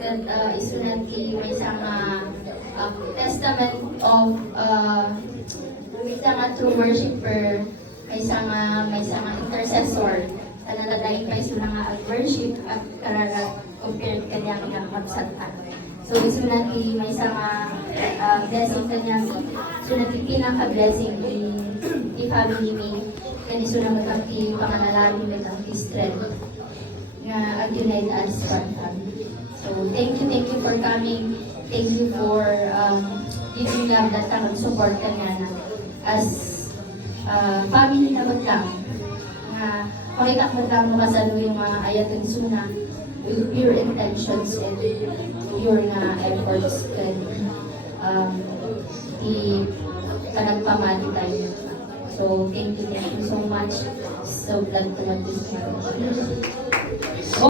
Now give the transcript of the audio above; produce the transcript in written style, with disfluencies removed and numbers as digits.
kat isunan ti may nga testament of may nga true worshiper, may nga intercessor, tanatadayin pa iso nga worship at kararat compared kanya ng kapsatan. So isunan ti may nga blessing kanya, isunan ti pinaka-blessing ti family me, kani isunan mo ti panganalangin ng ti strength nga unite as one family. So thank you for coming. Thank you for giving love that support ka nga na as family na maglang nga makita mo lang mo kasano yung mga ayatong suna with pure intentions and pure nga efforts and panagpamali tayo. So thank you so much. So glad to have this marriage.